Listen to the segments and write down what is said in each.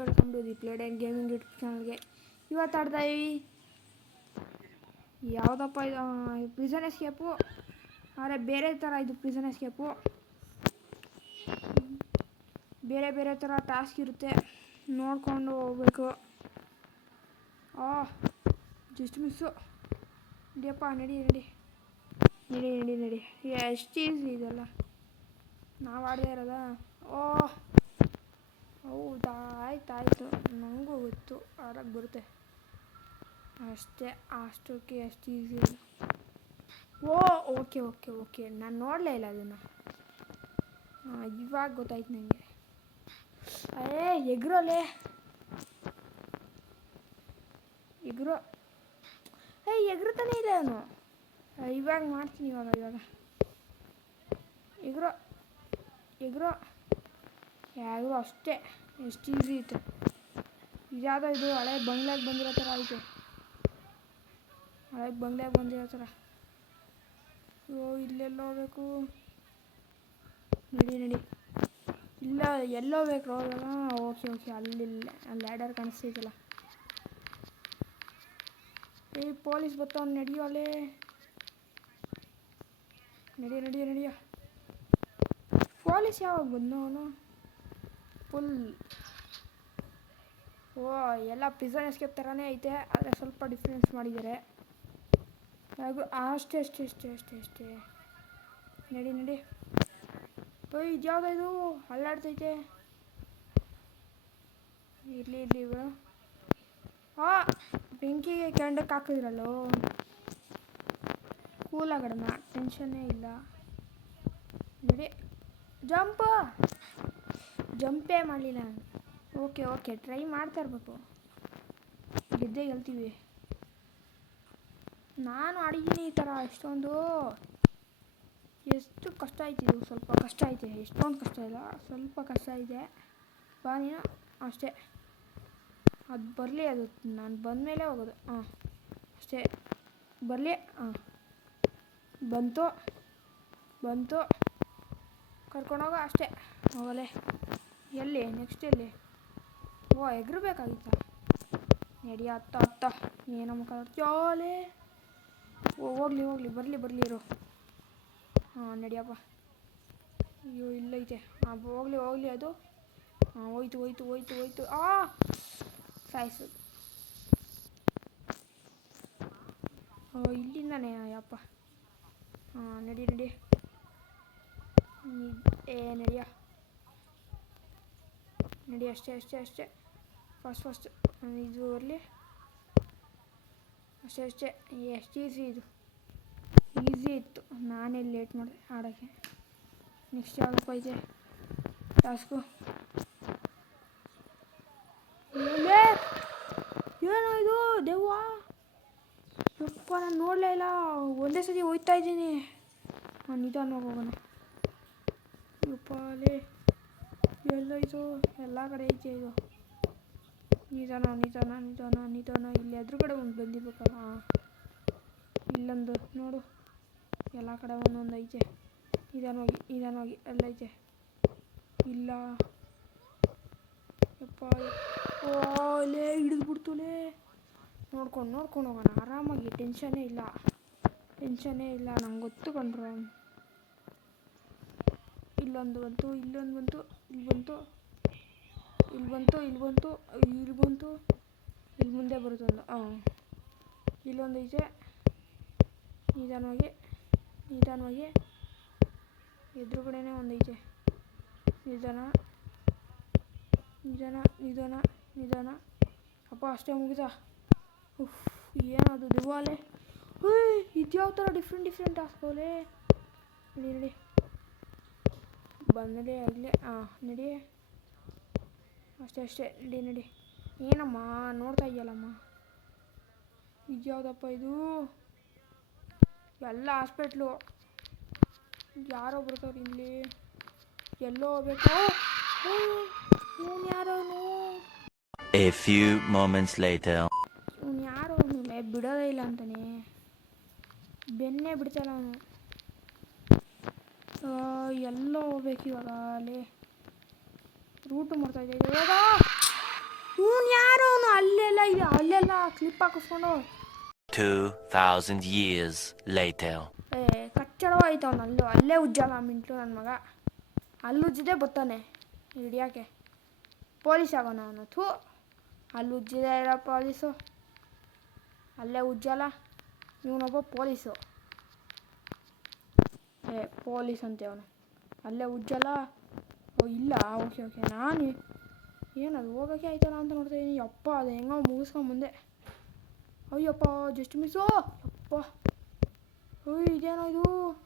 Welcome to the played and gaming YouTube ಚಾನಲ್ಗೆ. ಇವತ್ತು ಆಡ್ತಾ ಇವಿ ಯಾವುದಪ್ಪ ಇದು ಪ್ರಿಸನ್ ಎಸ್ಕೇಪು. ಆದರೆ ಬೇರೆ ಥರ ಇದು ಪ್ರಿಸನ್ ಎಸ್ಕೇಪು. ಬೇರೆ ಬೇರೆ ಥರ ಟಾಸ್ಕ್ ಇರುತ್ತೆ, ನೋಡಿಕೊಂಡು ಹೋಗ್ಬೇಕು. Just miss. ನಡಿಯಪ್ಪ ನಡಿ ನಡಿ ನಡಿ ನಡಿ ನಡಿ. ಎಷ್ಟು ಈಸಿ ಇದೆಲ್ಲ, ನಾವು ಆಡದೇ ಇರೋದಾ? ಹೌದಾ, ಆಯ್ತಾಯಿತು, ನನಗೂ ಗೊತ್ತು ಆಡೋಕ್ಕೆ ಬರುತ್ತೆ ಅಷ್ಟೇ. ಅಷ್ಟಕ್ಕೆ ಎಷ್ಟು ಈಸಿ ಇಲ್ಲ. ಓಕೆ ಓಕೆ ಓಕೆ, ನಾನು ನೋಡಲೇ ಇಲ್ಲ ಅದನ್ನು. ಇವಾಗ ಗೊತ್ತಾಯ್ತು ನನಗೆ. ಎಗ್ರೋಲೆ ಎಗ್ರೋ. ಎಗ್ರುತ್ತಾನೆ ಇದೆ ಅವನು. ಇವಾಗ ಮಾಡ್ತೀನಿ, ಇವಾಗ ಎಗ್ರೋ ಎಗ್ರೋ ಯಾರು ಅಷ್ಟೇ. ಎಷ್ಟು ಈಸಿ ಇತ್ತು. ಇದ್ಯಾವುದೋ ಇದು ಹಳೆ ಬಂಗ್ಲೆಗೆ ಬಂದಿರೋ ಥರ ಐತೆ. ಹಳೆ ಬಂಗ್ಲೆಗೆ ಬಂದಿರೋ ಥರ. ಇಲ್ಲೆಲ್ಲ ಹೋಗ್ಬೇಕು. ನಡಿ ನಡಿ. ಇಲ್ಲ ಎಲ್ಲೋ ಬೇಕು ಹೋಗಲ್ಲ. ಓಕೆ ಓಕೆ, ಅಲ್ಲಿ ಲ್ಯಾಡರ್ ಕಾಣಿಸ್ತೈತಲ್ಲ. ಪೊಲೀಸ್ ಬರ್ತಾವ, ನಡಿಯೋ ಅಲ್ಲೇ. ನಡಿಯ. ಪೊಲೀಸ್ ಯಾವಾಗ ಬಂದು ಅವನು? ಫುಲ್ ಎಲ್ಲ ಪ್ರಿಸನ್ ಎಸ್ಕೇಪ್ ಥರನೇ ಐತೆ, ಆದರೆ ಸ್ವಲ್ಪ ಡಿಫ್ರೆನ್ಸ್ ಮಾಡಿದ್ದಾರೆ. ಅಷ್ಟೇ. ನಡಿ. ಇದ್ಯಾವುದೋ ಇದು ಅಲ್ಲಾಡ್ತೈತೆ. ಇರಲಿ ಇವರು. ಬೆಂಕಿಗೆ ಕ್ಯಾಂಡಕ್ ಹಾಕಿದ್ರಲ್ಲೋ. ಕೂಲಾಗಡನ, ಟೆನ್ಷನ್ನೇ ಇಲ್ಲ. ನಡಿ. ಜಂಪೇ ಮಾಡಲಿಲ್ಲ ನಾನು. ಓಕೆ, ಟ್ರೈ ಮಾಡ್ತಾ ಇರಬೇಕು. ಗೆದ್ದೇ ಗೆಲ್ತೀವಿ. ನಾನು ಆಡಿದ್ದೀನಿ ಈ ಥರ ಎಷ್ಟೊಂದು. ಎಷ್ಟು ಕಷ್ಟ ಆಯ್ತಿದ್ದು, ಸ್ವಲ್ಪ ಕಷ್ಟ ಐತೆ. ಎಷ್ಟೊಂದು ಕಷ್ಟ ಇಲ್ಲ, ಸ್ವಲ್ಪ ಕಷ್ಟ ಇದೆ. ನೀನು ಅಷ್ಟೇ. ಅದು ಬರಲಿ, ಅದು ನಾನು ಬಂದಮೇಲೆ ಹೋಗೋದು. ಅಷ್ಟೇ, ಬರಲಿ. ಬಂತು ಕರ್ಕೊಂಡೋಗೋ ಅಷ್ಟೇ. ಹೋಗಲೇ. ಎಲ್ಲಿ ನೆಕ್ಸ್ಟ್ ಎಲ್ಲಿ? ಎಗ್ರಬೇಕಾಗಿತ್ತ. ನಡಿ ಹತ್ತ. ಏನಮ್ಮ ಕಲರ್ತೀಯೋಲೆ. ಹೋಗ್ಲಿ ಬರಲಿ ಇರು. ನಡಿಯಪ್ಪ. ಅಯ್ಯೋ ಇಲ್ಲೈತೆ. ಹೋಗ್ಲಿ ಅದು. ಹೋಯ್ತು. ಸಾಯಿಸು. ಇಲ್ಲಿಂದಾನೆ ಯಪ್ಪ. ನಡಿ. ನಡಿಯ. ನಡಿ ಅಷ್ಟೇ. ಫಸ್ಟ್ ಇದು ಬರಲಿ. ಅಷ್ಟೇ. ಎಷ್ಟು ಈಸಿ ಇತ್ತು. ನಾನೇ ಲೇಟ್ ಮಾಡಿದೆ ಆಡೋಕ್ಕೆ. ನೆಕ್ಸ್ಟ್ ಯಾವುದಪ್ಪ ಐತೆ ಟಾಸ್ಕು? ಏನೋ ಇದು ದೆವ್ವ. ಯಪ್ಪ, ನಾನು ನೋಡಲೇ ಇಲ್ಲ. ಒಂದೇ ಸತಿ ಹೋಗ್ತಾ ಇದ್ದೀನಿ. ನಿಧಾನವಾಗಿ ಹೋಗೋಣ. ಯಪ್ಪ ಅಲ್ಲೇ ಎಲ್ಲೈತು? ಎಲ್ಲ ಕಡೆ ಐತೆ ಇದು. ನಿಧಾನ. ಇಲ್ಲಿ ಎದುರುಗಡೆ ಒಂದು ಬಂದಿರ್ಬೇಕಲ್ಲ. ಇಲ್ಲೊಂದು ನೋಡು, ಎಲ್ಲ ಕಡೆ ಒಂದೊಂದು ಐತೆ. ನಿಧಾನವಾಗಿ ಎಲ್ಲೈತೆ. ಇಲ್ಲ ಯಪ್ಪ. ಅಲ್ಲೇ ಹಿಡಿದ್ಬಿಡ್ತಲೇ. ನೋಡ್ಕೊಂಡು ಹೋಗೋಣ ಆರಾಮಾಗಿ. ಟೆನ್ಷನ್ನೇ ಇಲ್ಲ. ನಂಗೆ ಗೊತ್ತು ಕಂಡ್ರು. ಇಲ್ಲೊಂದು ಬಂತು. ಇಲ್ಲಿ ಮುಂದೆ ಬರುತ್ತೊಂದು. ಇಲ್ಲೊಂದು ಐತೆ. ನಿಧಾನವಾಗಿ ಎದುರುಗಡೆನೇ ಒಂದೈತೆ. ನಿಧಾನ. ಅಪ್ಪ ಅಷ್ಟೇ, ಮುಗಿತಾ? ಏನದು ದಿವಾಲೆ. ಇದ್ಯಾವ ಥರ ಡಿಫ್ರೆಂಟ್ ಟಾಸ್ಕೋಲೆ. ನಡಿ ಬಂದಲೇ ಆಗಲಿ. ನಡಿ ಅಷ್ಟೇ. ನಡಿ. ಏನಮ್ಮ ನೋಡ್ತಾ ಇದೆಯಲ್ಲಮ್ಮ? ಇದ್ಯಾವುದಪ್ಪ ಇದು? ಎಲ್ಲ ಹಾಸ್ಪಿಟ್ಲು. ಯಾರೋ ಬರ್ತಾರೆ ಇಲ್ಲಿ. ಎಲ್ಲೋ ಹೋಗ್ಬೇಕು. ಇವನು ಯಾರೋನು? A few moments later. ಇವನು ಯಾರೋ ಬಿಡೋದೇ ಇಲ್ಲ ಅಂತಾನೆ. ಬೆನ್ನೇ ಬಿಡ್ತಾಯಿಲ್ಲ ಅವನು. ಎಲ್ಲೋ ಹೋಗ್ಬೇಕು ಇವಾಗ. ಅಲ್ಲಿ ರೂಟು ಮಾಡ್ತಾಯಿದ್ದೆ ಇವಾಗ. ಇದೆ ಅಲ್ಲೆಲ್ಲ ಕ್ಲಿಪ್ ಹಾಕಿಸ್ಕೊಂಡು 2000 years later. ಕಚ್ಚಡವಾಯ್ತು ಅವನು ಅಲ್ಲೇ ಉಜ್ಜಲ್ಲ ಮಿಂಟ್ಲು ನನ್ನ ಮಗ ಅಲ್ಲಿ ಉಜ್ಜಿದೆ ಬರ್ತಾನೆ ಹಿಡಿಯೋಕ್ಕೆ ಪೊಲೀಸ್ ಆಗೋಣ ಅವನು ಅಲ್ಲಿ ಉಜ್ಜಿದೆ ಇರೋ ಪೊಲೀಸು ಅಲ್ಲೇ ಉಜ್ಜಲ್ಲ ಇವನೊಬ್ಬ ಪೊಲೀಸು ಪೊಲೀಸ್ ಅಂತೆ ಅವನು ಅಲ್ಲೇ ಉಜ್ಜಲ್ಲ ಓ ಇಲ್ಲ ಓಕೆ ನಾನು ಏನದು ಹೋಗೋಕ್ಕೆ ಆಯ್ತಲ್ಲ ಅಂತ ನೋಡ್ತಾಯಿದ್ದೀನಿ ಯಪ್ಪ ಅದು ಹೆಂಗೋ ಮುಗಿಸ್ಕೊಂಬಂದೆ ಅಯ್ಯಪ್ಪ ಜಸ್ಟ್ ಮಿಸ್ಸು ಯಪ್ಪ ಇದೇನೋ ಇದು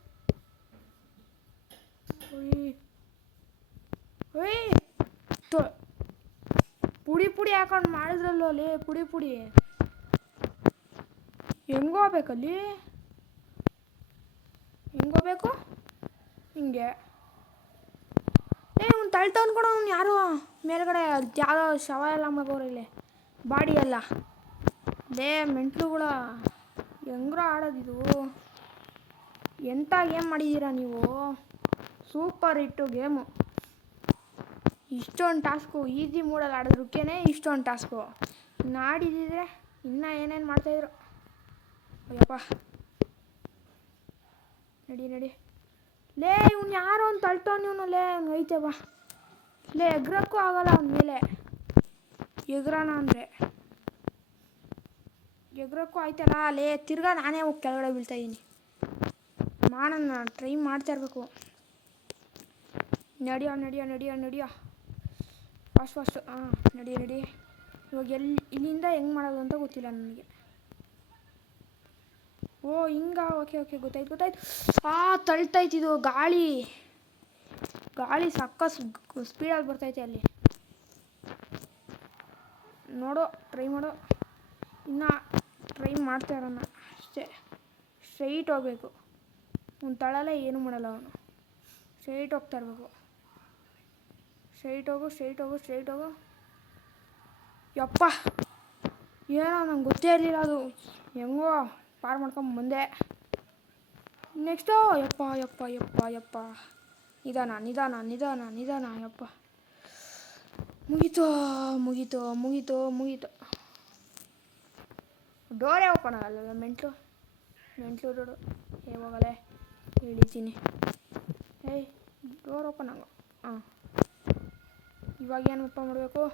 ಪುಡಿ ಹಾಕೊಂಡು ಮಾಡಿದ್ರಲ್ಲೋ ಅಲ್ಲಿ ಪುಡಿ ಹೆಂಗೋಗ್ಬೇಕಲ್ಲಿ ಹೆಂಗೋಗ್ಬೇಕು ಹಿಂಗೆ ಅವ್ನು ತಳ್ತಾ ಅಂದ್ಕೊಂಡು ಅವ್ನು ಯಾರು ಮೇಲ್ಗಡೆ ಯಾವುದೋ ಶವ ಎಲ್ಲ ಮಗೋರು ಇಲ್ಲಿ ಬಾಡಿ ಎಲ್ಲ ಮೆಂಟ್ಲುಗಳ ಹೆಂಗ್ರ ಆಡೋದಿದು ಎಂಥ ಗೇಮ್ ಮಾಡಿದ್ದೀರಾ ನೀವು ಸೂಪರ್ ಹಿಟ್ಟು ಗೇಮು ಇಷ್ಟೊಂದು ಟಾಸ್ಕು ಈಸಿ ಮೂಡಲ್ಲಿ ಆಡೋದಕ್ಕೇ ಇಷ್ಟೊಂದು ಟಾಸ್ಕು ಇನ್ನು ಆಡಿದ್ದಿದ್ರೆ ಇನ್ನೂ ಏನೇನು ಮಾಡ್ತಾಯಿದ್ರು ಅಯ್ಯಪ್ಪ ನಡಿ ಲೇ ಇವ್ನು ಯಾರೋ ಒಂದು ತಳ್ತವನು ಇವನು ಲೇ ಅವ್ನು ಐತೆ ಬಾ ಲೇ ಎಗ್ರಕ್ಕೂ ಆಗಲ್ಲ ಅವನ ಮೇಲೆ ಎಗ್ರಾನ ಅಂದರೆ ಎಗ್ರಕ್ಕೂ ಆಯ್ತಲ್ಲ ಲೇ ತಿರ್ಗಾ ನಾನೇ ಹೋಗಿ ಕೆಳಗಡೆ ಬೀಳ್ತಾಯಿದ್ದೀನಿ ಮಾಡೋಣ ಟ್ರೈ ಮಾಡ್ತಾ ಇರಬೇಕು ನಡಿಯೋ ಫಾಸ್ಟ್ ನಡಿ ಇವಾಗ ಇಲ್ಲಿಂದ ಹೆಂಗೆ ಮಾಡೋದು ಅಂತ ಗೊತ್ತಿಲ್ಲ ನನಗೆ ಓ ಹಿಂಗ ಓಕೆ ಗೊತ್ತಾಯ್ತು ತಳ್ತೈತಿದು ಗಾಳಿ ಸಕ್ಕ ಸ್ಪೀಡಲ್ಲಿ ಬರ್ತೈತೆ ಅಲ್ಲಿ ನೋಡು ಟ್ರೈ ಮಾಡು ಇನ್ನು ಟ್ರೈ ಮಾಡ್ತಾ ಇರೋಣ ಅಷ್ಟೇ ಸ್ಟ್ರೈಟ್ ಹೋಗ್ಬೇಕು ಅವ್ನು ತಳಲ್ಲ ಏನು ಮಾಡಲ್ಲ ಅವನು ಸ್ಟ್ರೈಟ್ ಹೋಗ್ತಾ ಇರಬೇಕು ಸ್ಟ್ರೈಟ್ ಹೋಗು ಯಪ್ಪ ಏನೋ ನಂಗೆ ಗೊತ್ತೇ ಇರಲಿಲ್ಲ ಅದು ಹೆಂಗೋ ಪಾರು ಮಾಡ್ಕೊಂಡು ಬಂದೆ ನೆಕ್ಸ್ಟು ಯಪ್ಪ ನಿಧಾನ ಯಪ್ಪ ಮುಗೀತು ಡೋರೇ ಓಪನ್ ಆಗಲ್ಲ ಮೆಂಟ್ಲು ಡೋರು ಹೋಗಲೇ ಹಿಡಿತೀನಿ ಡೋರ್ ಓಪನ್ ಆಗೋ ಇವಾಗ ಏನಪ್ಪ ಮಾಡಬೇಕು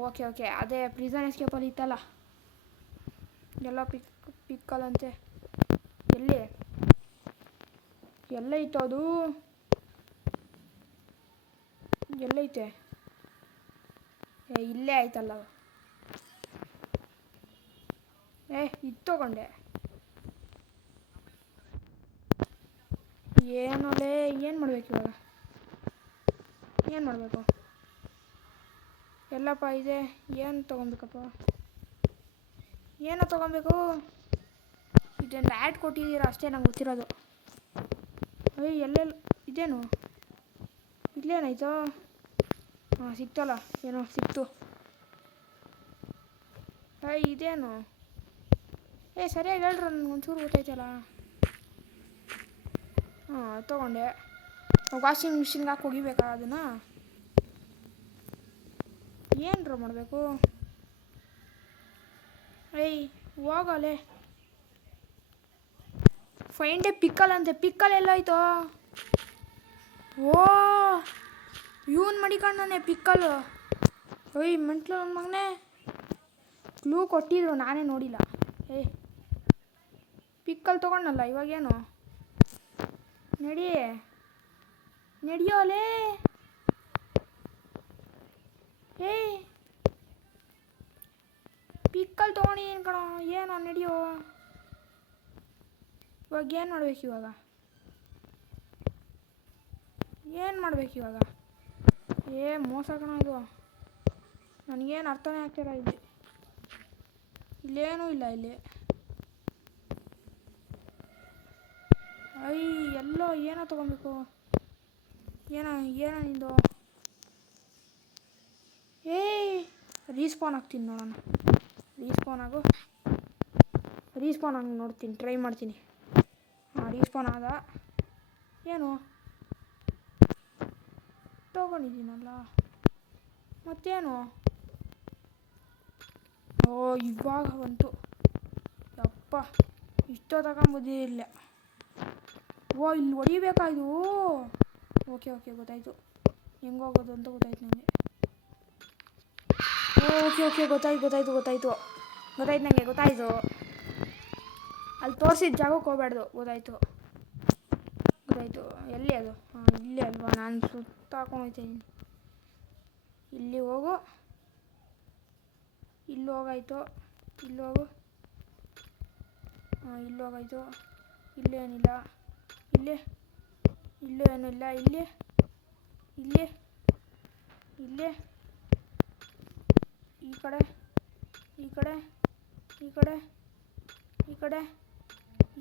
ಓಕೆ ಅದೇ ಪ್ರಿಸನ್ ಎಸ್ಕೇಪಲ್ಲಿ ಇತ್ತಲ್ಲ ಎಲ್ಲ ಪಿಕ್ಕಲ್ಲಂತೆ ಎಲ್ಲೈತೋ ಅದು ಎಲ್ಲೈತೆ ಇಲ್ಲೇ ಆಯ್ತಲ್ಲ ಇದು ತಗೊಂಡೆ ಏನೋಲೇ ಏನು ಮಾಡಬೇಕು ಇವಾಗ ಏನು ಮಾಡಬೇಕು ಎಲ್ಲಪ್ಪ ಇದೆ ಏನು ತೊಗೊಬೇಕಪ್ಪ ಏನೋ ತೊಗೊಬೇಕು ಇದೊಂದು ಆ್ಯಡ್ ಕೊಟ್ಟಿದ್ದೀರಾ ಅಷ್ಟೇ ನಂಗೆ ಗೊತ್ತಿರೋದು ಎಲ್ಲೆಲ್ಲ ಇದೇನು ಇಲ್ಲೇನಾಯ್ತು ಸಿಕ್ತಲ್ಲ ಏನೋ ಸಿಕ್ತು ಇದೇನು ಸರಿಯಾಗಿ ಹೇಳ್ರು ನನಗೆ ಒಂಚೂರು ಗೊತ್ತಾಯ್ತಲ್ಲ ತೊಗೊಂಡೆ ವಾಷಿಂಗ್ ಮಿಷಿನ್ಗೆ ಹಾಕಿ ಹೋಗಿಬೇಕಾ ಅದನ್ನು ಏನರ ಮಾಡಬೇಕು ಹೋಗಲೇ ಫೈನ್ ಡೇ ಪಿಕ್ಕಲ್ ಅಂತೆ ಪಿಕ್ಕಲ್ ಎಲ್ಲೋಯ್ತು ಓ ಇವನು ಮಡಿಕೊಂಡಾನೆ ಪಿಕ್ಕಲ್ಲು ಮೆಂಟ್ಲು ನನ್ನ ಮಗನೇ ಕ್ಲೂ ಕೊಟ್ಟಿದ್ರು ನಾನೇ ನೋಡಿಲ್ಲ ಪಿಕ್ಕಲ್ ತೊಗೊಂಡಲ್ಲ ಇವಾಗೇನು ನಡಿಯೋಲೇ ಪಿಕ್ಕಲ್ ತೊಗೊಂಡಿದ್ದೀನಿ ಕಣೋ ಏನೋ ನಡಿಯೋ ಇವಾಗ ಏನು ಮಾಡ್ಬೇಕು ಇವಾಗ ಮೋಸ ಕಣ ಇದು ನನಗೇನು ಅರ್ಥನೇ ಆಗ್ತಿಲ್ಲ ಇಲ್ಲೇನೂ ಇಲ್ಲ ಇಲ್ಲಿ ಎಲ್ಲೋ ಏನೋ ತೊಗೊಬೇಕು ಏನೋ ನಿಂದು ರೀಸ್ಪಾನ್ ಆಗ್ತೀನಿ ನೋಡೋಣ ರೀಸ್ಪಾನ್ ಆಗಿ ನೋಡ್ತೀನಿ ಟ್ರೈ ಮಾಡ್ತೀನಿ ರೀಸ್ಪಾನ್ ಆದ ಏನು ತೊಗೊಂಡಿದ್ದೀನಲ್ಲ ಮತ್ತೇನು ಓ ಇವಾಗ ಬಂತು. ಯಪ್ಪ ಇಷ್ಟೋ ತಗೊಂಬುದ್ದಿ ಇಲ್ಲ. ಓ ಇಲ್ಲಿ ಹೊಡಿಬೇಕಾ ಇದು? ಓಕೆ ಓಕೆ ಗೊತ್ತಾಯಿತು, ಹೆಂಗೆ ಹೋಗೋದು ಅಂತ ಗೊತ್ತಾಯ್ತು ನನಗೆ. ಓಕೆ ಓಕೆ ಗೊತ್ತಾಯ್ತು ನನಗೆ ಗೊತ್ತಾಯಿತು. ಅಲ್ಲಿ ತೋರಿಸಿದ ಜಾಗಕ್ಕೆ ಹೋಗ್ಬಾರ್ದು. ಗೊತ್ತಾಯಿತು. ಎಲ್ಲಿ ಅದು? ಹಾಂ ಇಲ್ಲೇ ಅಲ್ವಾ? ನಾನು ಸುತ್ತ ಹಾಕೊಂಡು ಹೋಗ್ತಾಯಿದ್ದೀನಿ. ಇಲ್ಲಿ ಹೋಗು, ಇಲ್ಲಿ ಹೋಗಾಯ್ತು, ಇಲ್ಲಿ ಹೋಗು. ಹಾಂ ಇಲ್ಲಿ ಹೋಗಾಯ್ತು. ಇಲ್ಲೇನಿಲ್ಲ, ಇಲ್ಲೇ ಇಲ್ಲೂ ಏನಿಲ್ಲ, ಇಲ್ಲೇ ಇಲ್ಲೇ ಇಲ್ಲೇ ಈ ಕಡೆ ಈ ಕಡೆ ಈ ಕಡೆ ಈ ಕಡೆ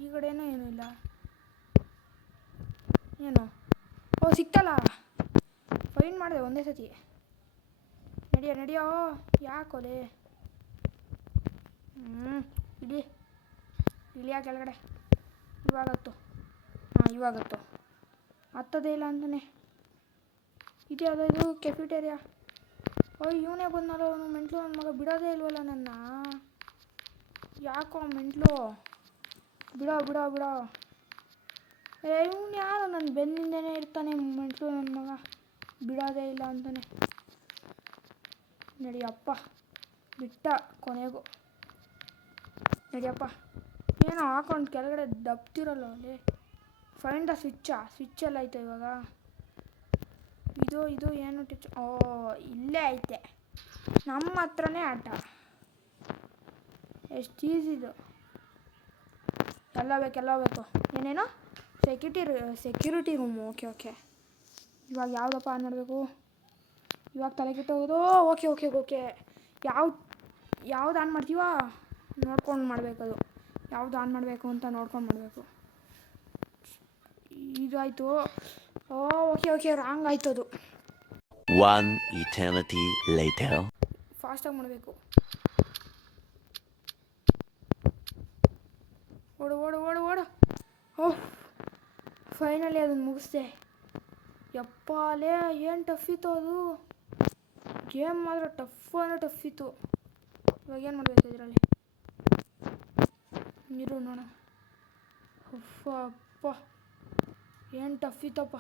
ಈ ಕಡೆನೂ ಏನೂ ಇಲ್ಲ. ಏನು? ಓ ಸಿಕ್ತಲ್ಲ, ಫೈನ್ ಮಾಡಿದೆ ಒಂದೇ ಸತಿ. ನಡಿಯೋ ಯಾಕೋಲೆ? ಇಳಿಯ ಕೆಳಗಡೆ. ಇವಾಗತ್ತು. ಹಾಂ ಇವಾಗತ್ತು. ಹತ್ತದೇ ಇಲ್ಲ ಅಂತಾನೆ. ಇದು ಯಾವುದಾದ್ರು ಕೆಫಿಟೇರಿಯಾ? ಓ ಇವನೇ ಬಂದಲ್ಲ, ಅವನು ಮೆಂಟ್ಲು ನನ್ನ ಮಗ, ಬಿಡೋದೇ ಇಲ್ವಲ್ಲ ನನ್ನ. ಯಾಕೋ ಮೆಂಟ್ಲು, ಬಿಡೋ. ಇವನು ಯಾರು ನನ್ನ ಬೆನ್ನಿಂದನೇ ಇರ್ತಾನೆ, ಮೆಂಟ್ಲು ನನ್ನ ಮಗ, ಬಿಡೋದೇ ಇಲ್ಲ ಅಂತಾನೆ. ನಡಿಯಪ್ಪ, ಬಿಟ್ಟ ಕೊನೆಗೂ. ನಡಿಯಪ್ಪ. ಏನೋ ಹಾಕೊಂಡು ಕೆಳಗಡೆ ದಬ್ತಿರಲ್ಲ ಅಲ್ಲಿ. ಫೈಂಡ್ ದ ಸ್ವಿಚ್ ಎಲ್ಲ ಐತೆ ಇವಾಗ. ಇದು ಏನು ಟಚ್? ಓ ಇಲ್ಲೇ ಐತೆ, ನಮ್ಮ ಹತ್ರನೇ ಆಟ. ಎಷ್ಟು ಈಸಿದು. ಎಲ್ಲ ಬೇಕು. ಏನೇನೋ ಸೆಕ್ಯೂರಿಟಿ ರೂಮು. ಓಕೆ ಇವಾಗ ಯಾವುದಪ್ಪ ಆನ್ ಮಾಡಬೇಕು? ಇವಾಗ ತಲೆ ಕೆಟ್ಟೋಗೋದು. ಓಕೆ ಯಾವ್ದು ಆನ್ ಮಾಡ್ತೀವ ನೋಡ್ಕೊಂಡು ಮಾಡಬೇಕದು. ಯಾವುದು ಆನ್ ಮಾಡಬೇಕು ಅಂತ ನೋಡ್ಕೊಂಡು ಮಾಡಬೇಕು. ಇದಾಯಿತು. ಓಕೆ ರಾಂಗ್ ಆಯ್ತು ಅದು. One eternity later. ಫಾಸ್ಟಾಗಿ ಮಾಡಬೇಕು. ಓಡು. ಓಹ್ ಫೈನಲಿ ಅದನ್ನು ಮುಗಿಸ್ದೆ. ಯಪ್ಪಾಲೇ ಏನು ಟಫ್ ಇತ್ತು ಅದು. ಗೇಮ್ ಮಾತ್ರ ಟಫ್ ಇತ್ತು. ಇವಾಗ ಏನು ಮಾಡಬೇಕು ಇದರಲ್ಲಿ? ನೀರು ನೋಡೋಣ. ಅಪ್ಪ ಏನು ಟಫ್ ಇತ್ತಪ್ಪ.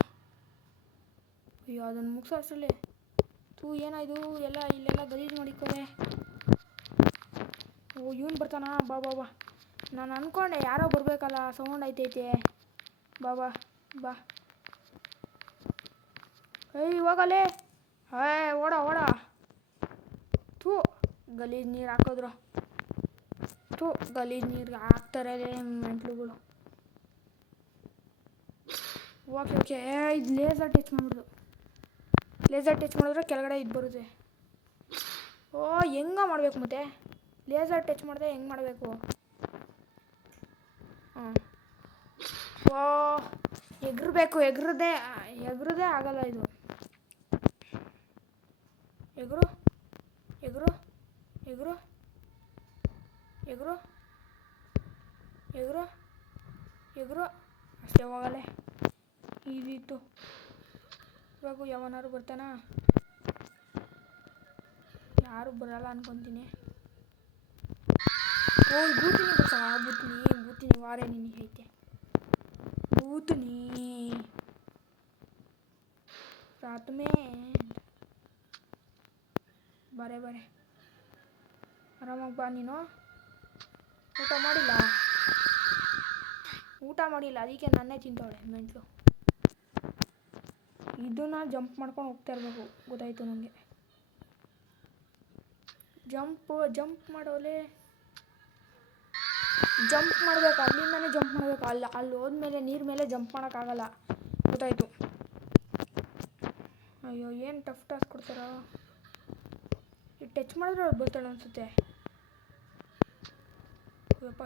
ಅಯ್ಯೋ ಅದನ್ನು ಮುಗಿಸೋ ಅಷ್ಟರಲ್ಲಿ ಏನಾಯ್ತು ಎಲ್ಲ ಇಲ್ಲೆಲ್ಲ ಗಲೀಜು ಮಾಡಿಕೋದೆ. ಓ ಇವನು ಬರ್ತಾನಾ? ಬಾ ನಾನು ಅಂದ್ಕೊಂಡೆ ಯಾರೋ ಬರಬೇಕಲ್ಲ, ಸೌಂಡ್ ಐತೈತೆ. ಬಾ ಇವಾಗಲೇ ಓಡ. ಗಲೀಜು ನೀರು ಹಾಕಿದ್ರು. ಗಲೀಜು ನೀರಿಗೆ ಹಾಕ್ತಾರೆ ಮೆಂಟ್ಲುಗಳು. ಓಕೆ ಇದು ಲೇಸರ್ ಟಚ್ ಮಾಡಿಬಿಡ್ದು. ಲೇಸರ್ ಟಚ್ ಮಾಡಿದ್ರೆ ಕೆಳಗಡೆ ಇದು ಬರುತ್ತೆ. ಓ ಹೆಂಗ ಮಾಡಬೇಕು ಮತ್ತೆ? ಲೇಸರ್ ಟಚ್ ಮಾಡಿದೆ ಹೆಂಗೆ ಮಾಡಬೇಕು? ಹಾಂ ಓ ಎಗರಬೇಕು. ಎಗರದೇ ಆಗಲ್ಲ ಇದು. ಎಗರು ಅಷ್ಟೇ ಹೋಗಲ್ಲೇ. ಇದಿತ್ತು. ಇವಾಗ ಯಾವನಾರು ಬರ್ತಾನ? ಯಾರು ಬರಲ್ಲ ಅನ್ಕೊತೀನಿ. ಓ ಬೂತಿನಿ ಬರ್ತಾವ. ಬೂತಿನಿ ವಾರೇ ನಿನಗೆ ಐತೆ. ಬೂತಿನಿ ರಾತ್ में ಬರೇ ಆರಾಮಾಗಿ ಬಾ. ನೀನು ಊಟ ಮಾಡಿಲ್ಲ ಅದಕ್ಕೆ ನನ್ನೇ ತಿಂತವಳೆ ಮೆಂಟ್ಲು. ಇದನ್ನ ಜಂಪ್ ಮಾಡ್ಕೊಂಡು ಹೋಗ್ತಾ ಇರಬೇಕು. ಗೊತ್ತಾಯ್ತು ನನಗೆ. ಜಂಪ್ ಮಾಡೋಲೆ. ಜಂಪ್ ಮಾಡಬೇಕು, ಅಲ್ಲಿಂದನೇ ಜಂಪ್ ಮಾಡಬೇಕು. ಅಲ್ಲಿ ಹೋದ್ಮೇಲೆ ನೀರು ಮೇಲೆ ಜಂಪ್ ಮಾಡೋಕ್ಕಾಗಲ್ಲ. ಗೊತ್ತಾಯ್ತು. ಅಯ್ಯೋ ಏನು ಟಫ್ ಟಾಸ್ಕ್ ಕೊಡ್ತಾರ. ಇದು ಟಚ್ ಮಾಡಿದ್ರೆ ಅವ್ರು ಬರ್ತಾಳೆ ಅನಿಸುತ್ತೆ. ಅಯ್ಯಪ್ಪ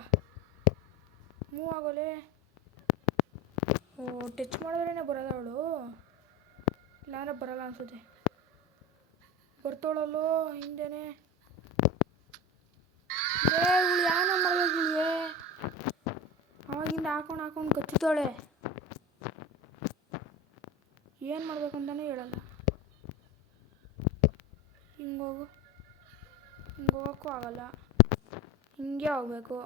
ಮೂವ್ ಆಗೋಲೆ. ಓ ಟಚ್ ಮಾಡಿದ್ರೇ ಬರೋದ ಅವಳು? ಇಲ್ಲಾಂದ್ರೆ ಬರಲ್ಲ ಅನಿಸುತ್ತೆ. ಬರ್ತಾಳಲ್ಲೋ ಹಿಂದೆನೇ. ಇವಳು ಯಾನ ಮಾಡಬೇಕಿಲ್ವೇ? ಅವಾಗಿಂದ ಹಾಕೊಂಡು ಕಚ್ಚುತ್ತಾಳೆ. ಏನು ಮಾಡಬೇಕು ಅಂತಲೇ ಹೇಳಲ್ಲ. ಹಿಂಗೋಗಕ್ಕೂ ಆಗಲ್ಲ. ಹಿಂಗೆ ಹೋಗ್ಬೇಕು.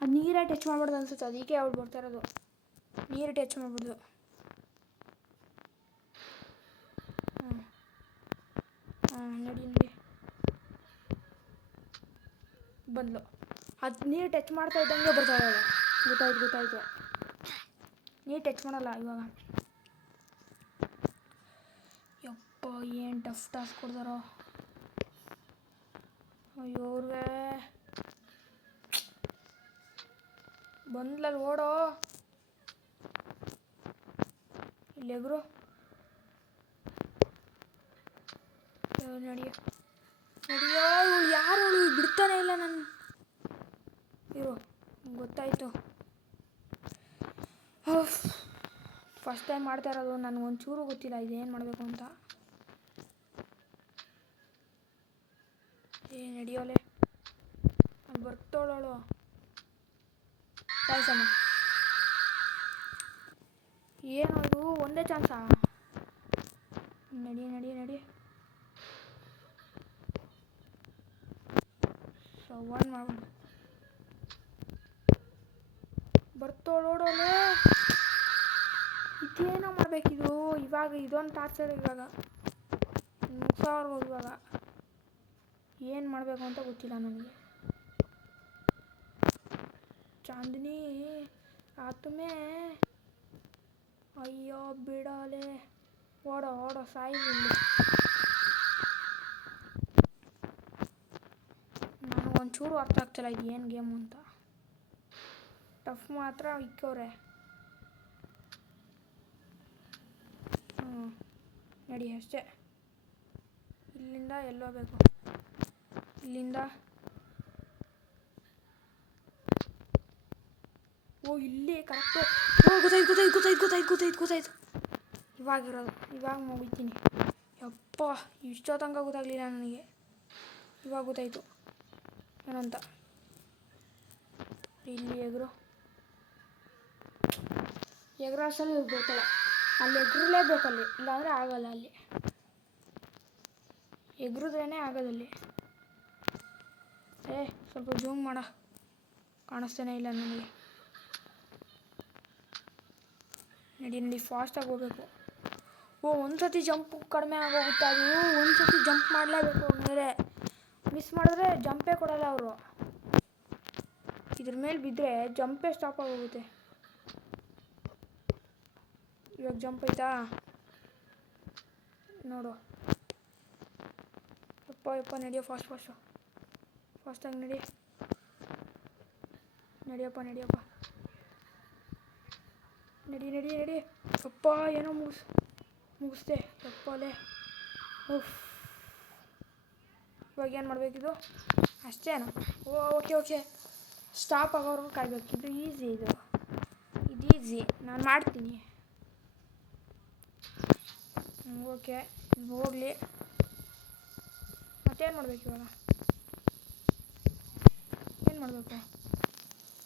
ಅದು ನೀರೇ ಟಚ್ ಮಾಡ್ಬಾರ್ದು ಅನ್ಸುತ್ತೆ, ಅದಕ್ಕೆ ಅವ್ಳು ಬರ್ತಾ ಇರೋದು. ನೀರು ಟಚ್ ಮಾಡ್ಬಿಡ್ದು. ನಡಿ ಬಂದ್ಲು. ಅದು ನೀರು ಟಚ್ ಮಾಡ್ತಾ ಇದ್ದಂಗೆ ಬರ್ತಾ ಇದ್ದಾಳೆ. ಗೊತ್ತಾಯ್ತು. ನೀರು ಟಚ್ ಮಾಡಲ್ಲ ಇವಾಗ. ಯಪ್ಪ ಏನು ಟಫ್ ಟಾಸ್ಕ್ ಕೊಡ್ತಾರೋ. ಅಯ್ಯೋ ಅವ್ರಿಗೆ ಬಂದ್ಲಲ್ಲಿ ಓಡೋ. ಇಲ್ಲೆಗ್ರು ನಡಿಯೋ. ಇವಳು ಯಾರು? ಬಿಡ್ತಾನೆ ಇಲ್ಲ ನಾನು. ಇರು, ಗೊತ್ತಾಯಿತು. ಫಸ್ಟ್ ಟೈಮ್ ಮಾಡ್ತಾ ಇರೋದು, ನನಗೊಂಚೂರು ಗೊತ್ತಿಲ್ಲ ಇದೇನು ಮಾಡಬೇಕು ಅಂತ. ನಡಿಯೋಲೆ, ಅಲ್ಲಿ ಬರ್ತೋಳವಳು. ಕಾಯ್ಸಮ್ಮ. ಏನು ಇದು ಒಂದೇ ಚಾನ್ಸಾ? ನಡಿ. ಸವನ್ ಮಾಡ್ಕೊಂಡು ಬರ್ತೋಳೋಡೋಲೆ. ಇದೇನೋ ಮಾಡಬೇಕಿದು ಇವಾಗ. ಇದೊಂದು ಟಾರ್ಚರ್ ಇವಾಗ ಮುಗಿಸೋರ್ಬೋದು. ಇವಾಗ ಏನು ಮಾಡಬೇಕು ಅಂತ ಗೊತ್ತಿಲ್ಲ ನನಗೆ. ಚಾಂದಿನಿ ಆತ್ಮೆ, ಅಯ್ಯೋ ಬಿಡೋಲೆ. ಓಡೋ ಸಾಯಿಲಿ. ನನಗೊಂಚೂರು ಅರ್ಥ ಆಗ್ತಿಲ್ಲ ಇದು ಏನು ಗೇಮು ಅಂತ. ಟಫ್ ಮಾತ್ರ ಇಕ್ಕವ್ರೆ. ನಡಿ ಅಷ್ಟೇ. ಇಲ್ಲಿಂದ ಎಲ್ಲೋಗ್ಬೇಕು? ಇಲ್ಲಿಂದ ಇಲ್ಲಿ ಕರೆಕ್ಟು. ಗೊತ್ತಾಯ್ತು. ಇವಾಗ ಮುಗಿತೀನಿ. ಯಪ್ಪ ಇಷ್ಟೋ ತನಕ ಗೊತ್ತಾಗಲಿಲ್ಲ ನನಗೆ. ಇವಾಗ ಗೊತ್ತಾಯ್ತು ಏನಂತ. ಇಲ್ಲಿ ಎಗ್ರಾಸಲ್ಲಿ ಇರ್ಬೇಕಲ್ಲ, ಅಲ್ಲಿ ಎಗ್ರಲೇಬೇಕಲ್ಲಿ, ಇಲ್ಲಾಂದರೆ ಆಗಲ್ಲ. ಅಲ್ಲಿ ಎಗ್ರಿದ್ರೇ ಆಗೋದಲ್ಲಿ. ಸ್ವಲ್ಪ ಜೂಮ್ ಮಾಡ, ಕಾಣಿಸ್ತಾನೆ ಇಲ್ಲ ನನಗೆ. ನಡಿ ಫಾಸ್ಟಾಗಿ ಹೋಗ್ಬೇಕು. ಒಂದು ಸತಿ ಜಂಪ್ ಕಡಿಮೆ ಆಗೋಗುತ್ತೆ. ಅದು ಒಂದು ಸತಿ ಜಂಪ್ ಮಾಡಲೇಬೇಕು ಮೇಲೆ. ಮಿಸ್ ಮಾಡಿದ್ರೆ ಜಂಪೇ ಕೊಡಲ್ಲ ಅವರು. ಇದ್ರ ಮೇಲೆ ಬಿದ್ದರೆ ಜಂಪೇ ಸ್ಟಾಪ್ ಆಗೋಗುತ್ತೆ. ಇವಾಗ ಜಂಪ್ ಆಯ್ತಾ ನೋಡು. ಯಪ್ಪ ನಡಿಯೋ. ಫಾಸ್ಟಾಗಿ ನಡಿಯಪ್ಪ. ನಡಿ. ಯಪ್ಪ ಏನೋ ಮುಗಿಸ್ದೆ. ಯಪ್ಪಲೇ. ಇವಾಗ ಏನು ಮಾಡಬೇಕಿದು? ಅಷ್ಟೇನಾ? ಓಕೆ. ಸ್ಟಾಪ್ ಆಗೋವರೆಗೂ ಕಾಯ್ಬೇಕು. ಇದು ಈಸಿ. ನಾನು ಮಾಡ್ತೀನಿ. ಓಕೆ, ಇದು ಹೋಗಲಿ. ಮತ್ತೇನು ಮಾಡಬೇಕು ಇವಾಗ? ಏನು ಮಾಡಬೇಕು?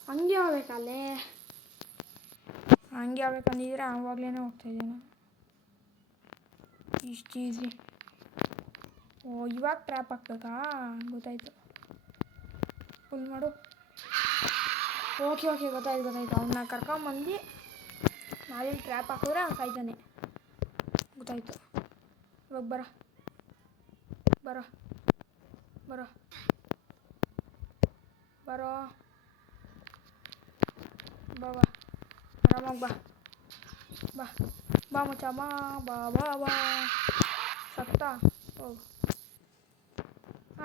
ಹಂಗೆ ಹೋಗ್ಬೇಕಲ್ಲೇ. ಹಂಗೆ ಆಗ್ಬೇಕಂದಿದ್ರೆ ಆವಾಗಲೇ ಹೋಗ್ತಾಯಿದ್ದೆ ನಾನು. ಇಷ್ಟು ಈಸಿ. ಇವಾಗ ಟ್ರ್ಯಾಪ್ ಹಾಕ್ಬೇಕಾ? ಗೊತ್ತಾಯ್ತು. ಫುಲ್ ಮಾಡು. ಓಕೆ ಗೊತ್ತಾಯ್ತು. ಅವನ್ನ ಕರ್ಕೊಂಬಂದು ನಾವಿಲ್ಲಿ ಟ್ರ್ಯಾಪ್ ಹಾಕಿದ್ರೆ ಅವ್ನು ಸಾಯ್ತಾನೆ. ಗೊತ್ತಾಯ್ತು. ಇವಾಗ ಬರ ಆರಾಮಾಗಿ ಬಾ ಮಚ್ಚ. ಬಾ ಸತ್ತ ಹೋಗು.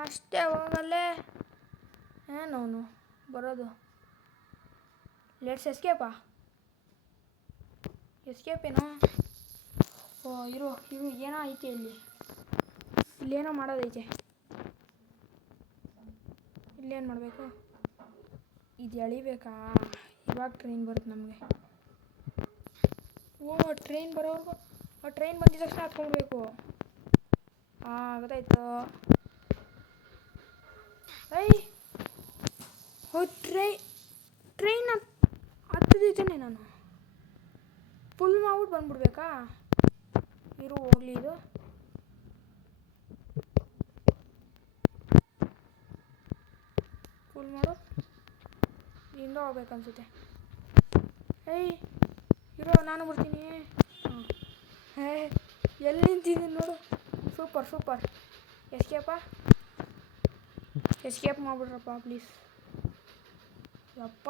ಅಷ್ಟೇ, ಹೋಗಲ್ಲೇ. ಏನವನು ಬರೋದು? ಲೆಟ್ಸ್ ಎಸ್ಕೇಪ್ ಏನೋ. ಇರು ಏನೋ ಐತೆ ಇಲ್ಲೇನೋ ಮಾಡೋದೈತೆ. ಇಲ್ಲೇನು ಮಾಡಬೇಕು? ಇದು ಎಳಿಬೇಕಾ? ಇವಾಗ ಟ್ರೈನ್ ಬರುತ್ತೆ ನಮಗೆ. ಟ್ರೈನ್ ಬರೋವರೆಗೂ. ಟ್ರೈನ್ ಬಂದಿದ ತಕ್ಷಣ ಹತ್ಕೊಳ್ಬೇಕು. ಗೊತ್ತಾಯ್ತು. ಟ್ರೈನ್ ಹತ್ತಿದ್ದೇನೆ ನಾನು. ಫುಲ್ ಮಾಡ್ಬಿಟ್ಟು ಬಂದ್ಬಿಡ್ಬೇಕಾ? ಇರು ಹೋಗ್ಲಿ ಇದು. ಫುಲ್ ಮಾಡು. ಹಿಂದೆ ಹೋಗ್ಬೇಕನ್ಸುತ್ತೆ. ಏಯ್ ಇರೋ, ನಾನು ಬರ್ತೀನಿ. ಹಾಂ, ಹೇ ಎಲ್ಲಿ ನಿಂತಿದ್ದೀನಿ ನೋಡು. ಸೂಪರ್. ಎಸ್ಕೇಪ್ ಮಾಡಿಬಿಡ್ರಪ್ಪ ಪ್ಲೀಸ್. ಯಪ್ಪ,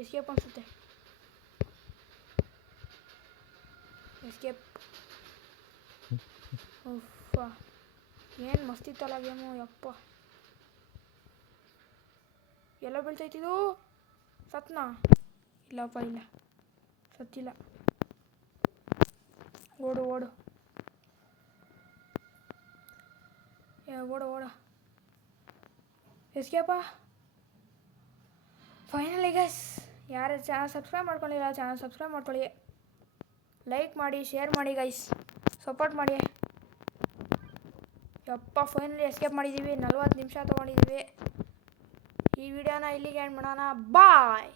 ಎಸ್ಕೇಪ್ ಅನಿಸುತ್ತೆ. ಎಸ್ಕೇಪ್. ಉಫ್ಫ, ಏನು ಮಸ್ತಿತ್ತಲ್ಲ ಗೇಮು. ಯಪ್ಪ, ಎಲ್ಲ ಬೀಳ್ತೈತಿದು. ಸತ್ನಾ? ಇಲ್ಲಪ್ಪ, ಇಲ್ಲ ಸತ್ತಿಲ್ಲ. ಓಡು ಓಡು ಎಸ್ಕೇಪ. ಫೈನಲಿ ಗೈಸ್, ಯಾರು ಚಾನಲ್ ಸಬ್ಸ್ಕ್ರೈಬ್ ಮಾಡ್ಕೊಂಡಿಲ್ಲ ಚಾನಲ್ ಸಬ್ಸ್ಕ್ರೈಬ್ ಮಾಡ್ಕೊಳ್ಳಿ, ಲೈಕ್ ಮಾಡಿ, ಶೇರ್ ಮಾಡಿ ಗೈಸ್, ಸಪೋರ್ಟ್ ಮಾಡಿ. ಯಪ್ಪ, ಫೈನಲಿ ಎಸ್ಕೇಪ್ ಮಾಡಿದ್ದೀವಿ. 40 ನಿಮಿಷ ತೊಗೊಂಡಿದ್ದೀವಿ. ಈ ವಿಡಿಯೋನ ಇಲ್ಲಿಗೆ ಎಂಡ್ ಮಾಡೋಣ. ಬಾಯ್.